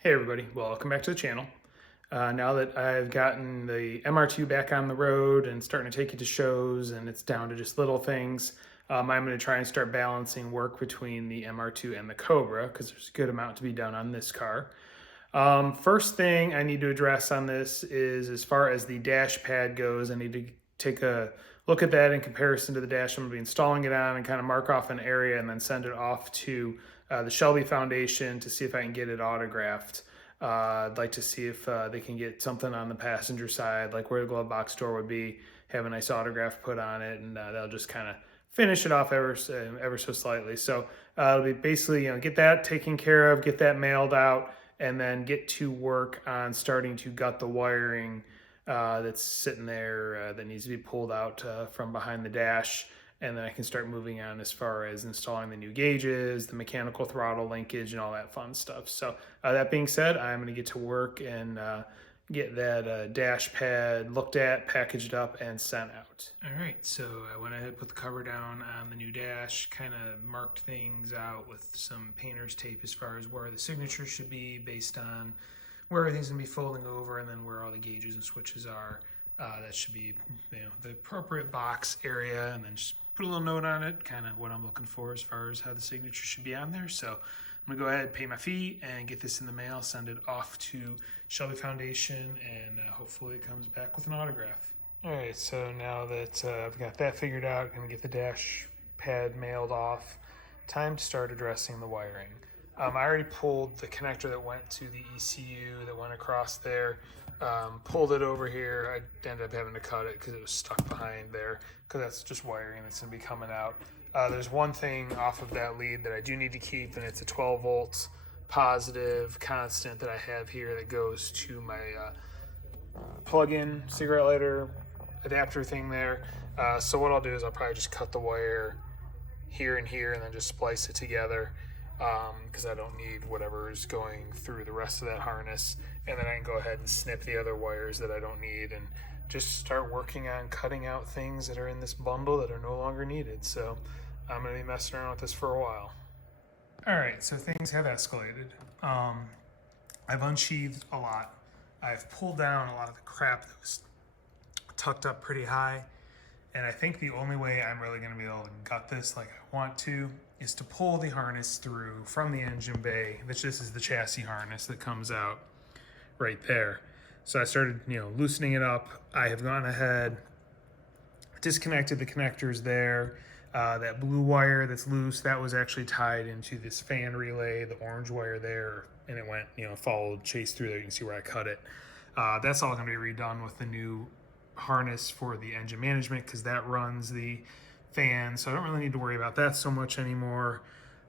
Hey everybody, welcome back to the channel. Now that I've gotten the MR2 back on the road and starting to take it to shows and it's down to just little things, I'm going to try and start balancing work between the MR2 and the Cobra because there's a good amount to be done on this car. First thing I need to address on this is as far as the dash pad goes, I need to take a look at that in comparison to the dash I'm going to be installing it on and kind of mark off an area and then send it off to the Shelby Foundation to see if I can get it autographed. I'd like to see if they can get something on the passenger side, like where the glove box door would be, have a nice autograph put on it, and they'll just kind of finish it off ever so slightly. So it'll be basically, get that taken care of, get that mailed out, and then get to work on starting to gut the wiring that's sitting there that needs to be pulled out from behind the dash. And then I can start moving on as far as installing the new gauges, the mechanical throttle linkage, and all that fun stuff. So that being said, I'm going to get to work and get that dash pad looked at, packaged up, and sent out. All right, so I went ahead and put the cover down on the new dash, kind of marked things out with some painter's tape as far as where the signature should be based on where everything's going to be folding over and then where all the gauges and switches are. That should be the appropriate box area, and then just put a little note on it, kind of what I'm looking for as far as how the signature should be on there. So I'm gonna go ahead, pay my fee, and get this in the mail, send it off to Shelby Foundation, and hopefully it comes back with an autograph. All right, so now that I've got that figured out, gonna get the dash pad mailed off, time to start addressing the wiring. I already pulled the connector that went to the ECU that went across there, pulled it over here. I ended up having to cut it because it was stuck behind there, because that's just wiring that's going to be coming out. There's one thing off of that lead that I do need to keep, and it's a 12 volt positive constant that I have here that goes to my plug-in cigarette lighter adapter thing there. So what I'll do is I'll probably just cut the wire here and here and then just splice it together, because I don't need whatever is going through the rest of that harness, and then I can go ahead and snip the other wires that I don't need and just start working on cutting out things that are in this bundle that are no longer needed. So I'm going to be messing around with this for a while. Alright, so things have escalated. I've unsheathed a lot. I've pulled down a lot of the crap that was tucked up pretty high, and I think the only way I'm really going to be able to gut this like I want to is to pull the harness through from the engine bay. This is the chassis harness that comes out right there. So I started, loosening it up. I have gone ahead, disconnected the connectors there. That blue wire that's loose, that was actually tied into this fan relay, the orange wire there, and it went, followed, chased through there. You can see where I cut it. That's all going to be redone with the new harness for the engine management, because that runs the fan, so I don't really need to worry about that so much anymore.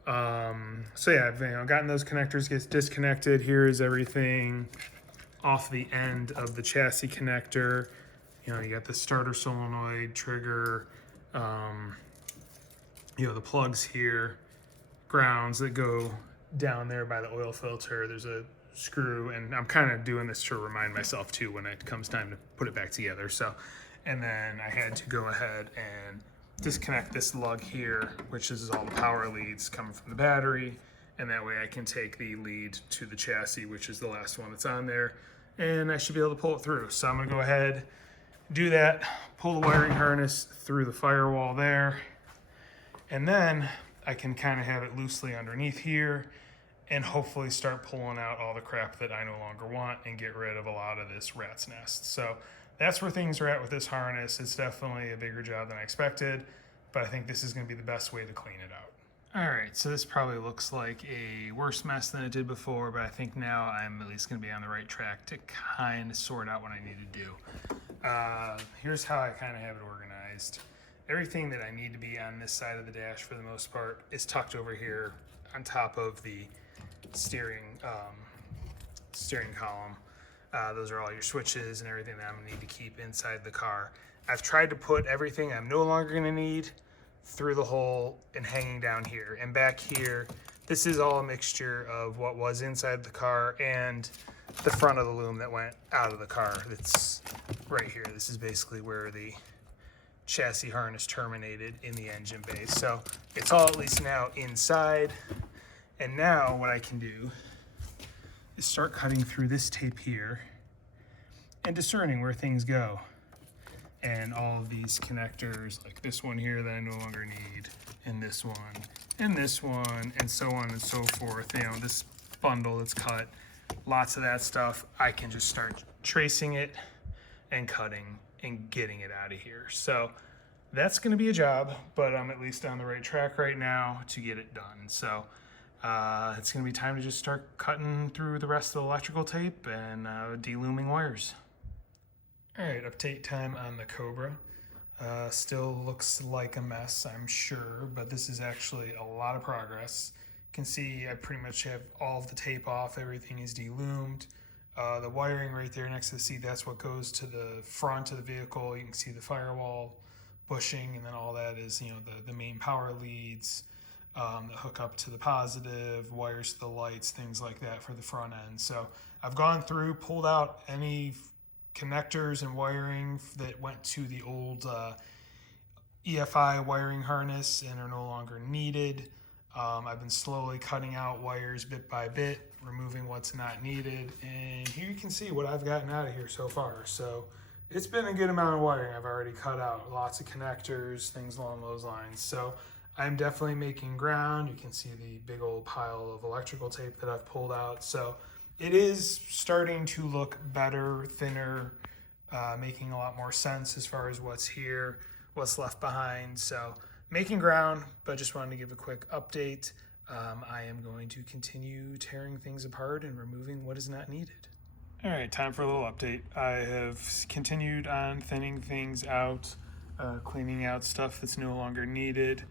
So yeah, I've gotten those connectors disconnected. Here is everything off the end of the chassis connector. You got the starter solenoid, trigger, the plugs here, grounds that go down there by the oil filter. There's a screw, and I'm kind of doing this to remind myself too when it comes time to put it back together. So, and then I had to go ahead and disconnect this lug here, which is all the power leads coming from the battery, and that way I can take the lead to the chassis, which is the last one that's on there, and I should be able to pull it through. So I'm gonna go ahead, do that, pull the wiring harness through the firewall there, and then I can kind of have it loosely underneath here and hopefully start pulling out all the crap that I no longer want and get rid of a lot of this rat's nest. So that's where things are at with this harness. It's definitely a bigger job than I expected, but I think this is going to be the best way to clean it out. All right, so this probably looks like a worse mess than it did before, but I think now I'm at least going to be on the right track to kind of sort out what I need to do. Here's how I kind of have it organized. Everything that I need to be on this side of the dash for the most part is tucked over here on top of the steering column. Those are all your switches and everything that I'm gonna need to keep inside the car. I've tried to put everything I'm no longer gonna need through the hole and hanging down here. And back here, this is all a mixture of what was inside the car and the front of the loom that went out of the car. That's right here. This is basically where the chassis harness terminated in the engine bay. So it's all at least now inside. And now what I can do is start cutting through this tape here and discerning where things go. And all of these connectors, like this one here that I no longer need, and this one, and so on and so forth. You know, this bundle that's cut, lots of that stuff, I can just start tracing it and cutting and getting it out of here. So that's gonna be a job, but I'm at least on the right track right now to get it done. So it's gonna be time to just start cutting through the rest of the electrical tape and de-looming wires. All right, update time on the Cobra. Still looks like a mess, I'm sure, but this is actually a lot of progress. You can see I pretty much have all of the tape off, everything is de-loomed. The wiring right there next to the seat, that's what goes to the front of the vehicle. You can see the firewall bushing, and then all that is, you know, the main power leads, that hook up to the positive, wires to the lights, things like that for the front end. So I've gone through, pulled out any connectors and wiring that went to the old EFI wiring harness and are no longer needed. I've been slowly cutting out wires bit by bit, removing what's not needed, and here you can see what I've gotten out of here so far. So it's been a good amount of wiring I've already cut out, lots of connectors, things along those lines. So I'm definitely making ground. You can see the big old pile of electrical tape that I've pulled out. So it is starting to look better, thinner, making a lot more sense as far as what's here, what's left behind. So making ground, but just wanted to give a quick update. I am going to continue tearing things apart and removing what is not needed. All right, time for a little update. I have continued on thinning things out, cleaning out stuff that's no longer needed.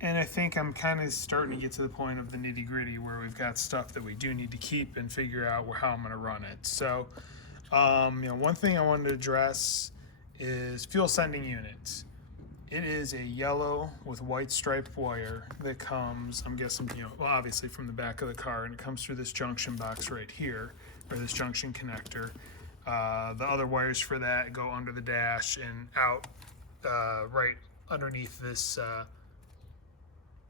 And I think I'm kind of starting to get to the point of the nitty gritty where we've got stuff that we do need to keep and figure out how I'm going to run it. So, one thing I wanted to address is fuel sending units. It is a yellow with white striped wire that comes, I'm guessing, obviously from the back of the car, and it comes through this junction box right here, or this junction connector. The other wires for that go under the dash and out right underneath this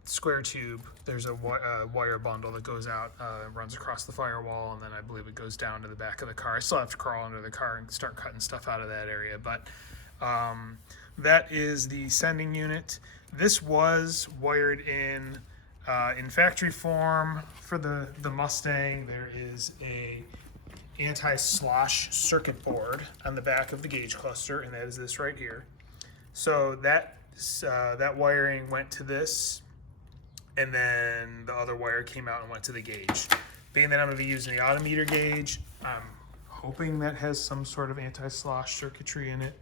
square tube. There's a wire bundle that goes out, runs across the firewall, and then I believe it goes down to the back of the car. I still have to crawl under the car and start cutting stuff out of that area, but that is the sending unit. This was wired in factory form for the Mustang. There is a anti-slosh circuit board on the back of the gauge cluster, and that is this right here. So that wiring went to this, and then the other wire came out and went to the gauge. Being that I'm going to be using the autometer gauge, I'm hoping that has some sort of anti-slosh circuitry in it,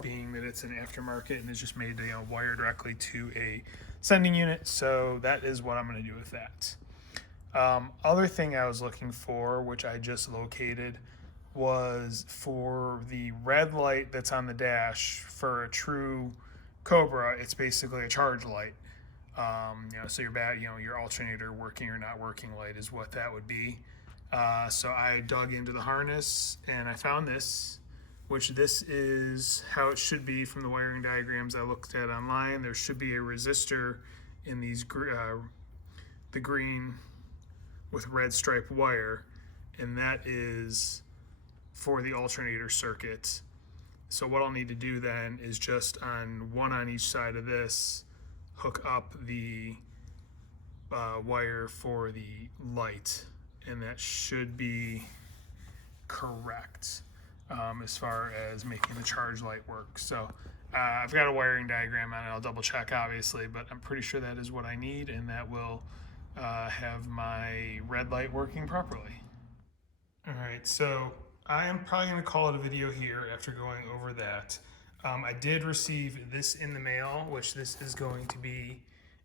being that it's an aftermarket and it's just made to wire directly to a sending unit. So that is what I'm going to do with that. Other thing I was looking for, which I just located, was for the red light that's on the dash. For a true Cobra, it's basically a charge light. So your alternator working or not working light is what that would be. So I dug into the harness and I found this, which this is how it should be from the wiring diagrams I looked at online. There should be a resistor in these the green with red striped wire, and that is for the alternator circuit. So what I'll need to do then is just on each side of this, hook up the wire for the light, and that should be correct as far as making the charge light work. So I've got a wiring diagram on it. I'll double check obviously, but I'm pretty sure that is what I need, and that will have my red light working properly. All right, so I am probably going to call it a video here after going over that. I did receive this in the mail, which this is going to be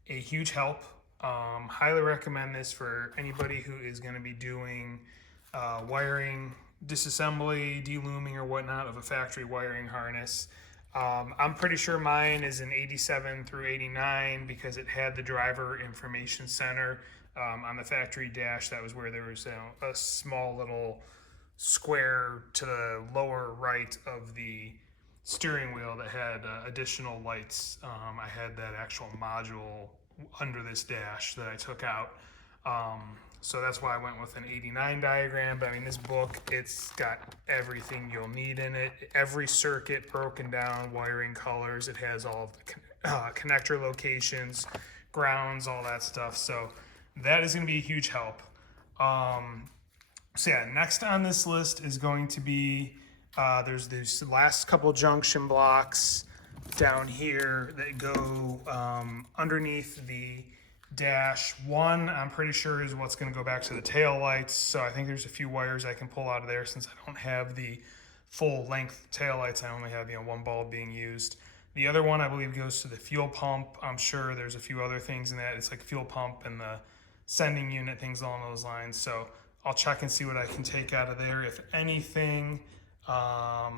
a huge help. Highly recommend this for anybody who is going to be doing wiring, disassembly, de-looming or whatnot of a factory wiring harness. I'm pretty sure mine is an 87 through 89 because it had the driver information center on the factory dash. That was where there was a small little square to the lower right of the steering wheel that had additional lights. I had that actual module under this dash that I took out. So that's why I went with an 89 diagram. But I mean, this book, it's got everything you'll need in it. Every circuit broken down, wiring, colors. It has all of the connector locations, grounds, all that stuff. So that is going to be a huge help. So yeah, next on this list is going to be, there's these last couple junction blocks down here that go underneath the dash. One, I'm pretty sure, is what's going to go back to the tail lights. So I think there's a few wires I can pull out of there since I don't have the full length tail lights. I only have, one bulb being used. The other one I believe goes to the fuel pump. I'm sure there's a few other things in that. It's like fuel pump and the sending unit, things along those lines. So I'll check and see what I can take out of there, if anything.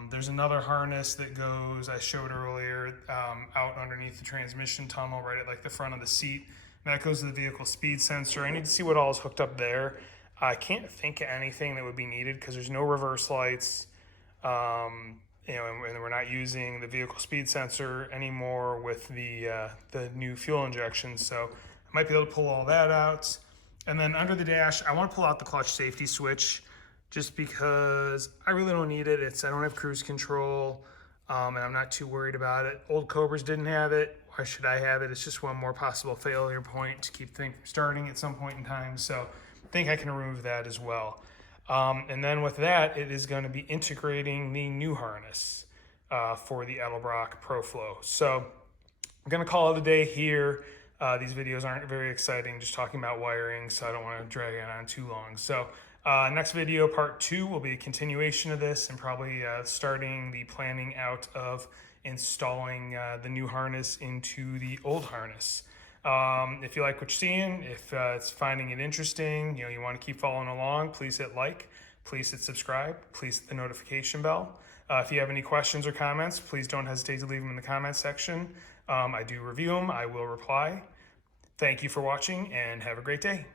There's another harness that goes, I showed earlier, out underneath the transmission tunnel, right at like the front of the seat. That goes to the vehicle speed sensor. I need to see what all is hooked up there. I can't think of anything that would be needed because there's no reverse lights. And we're not using the vehicle speed sensor anymore with the new fuel injection. So I might be able to pull all that out. And then under the dash, I want to pull out the clutch safety switch just because I really don't need it. I don't have cruise control, and I'm not too worried about it. Old Cobras didn't have it. Why should I have it? It's just one more possible failure point to keep things from starting at some point in time. So I think I can remove that as well. And then with that, it is going to be integrating the new harness for the Edelbrock Pro Flo. So I'm going to call it a day here. These videos aren't very exciting, just talking about wiring, so I don't want to drag it on too long. So next video, part 2, will be a continuation of this and probably starting the planning out of installing the new harness into the old harness. If you like what you're seeing, if it's finding it interesting, you want to keep following along, please hit like, please hit subscribe, please hit the notification bell. If you have any questions or comments, please don't hesitate to leave them in the comments section. I do review them, I will reply. Thank you for watching and have a great day.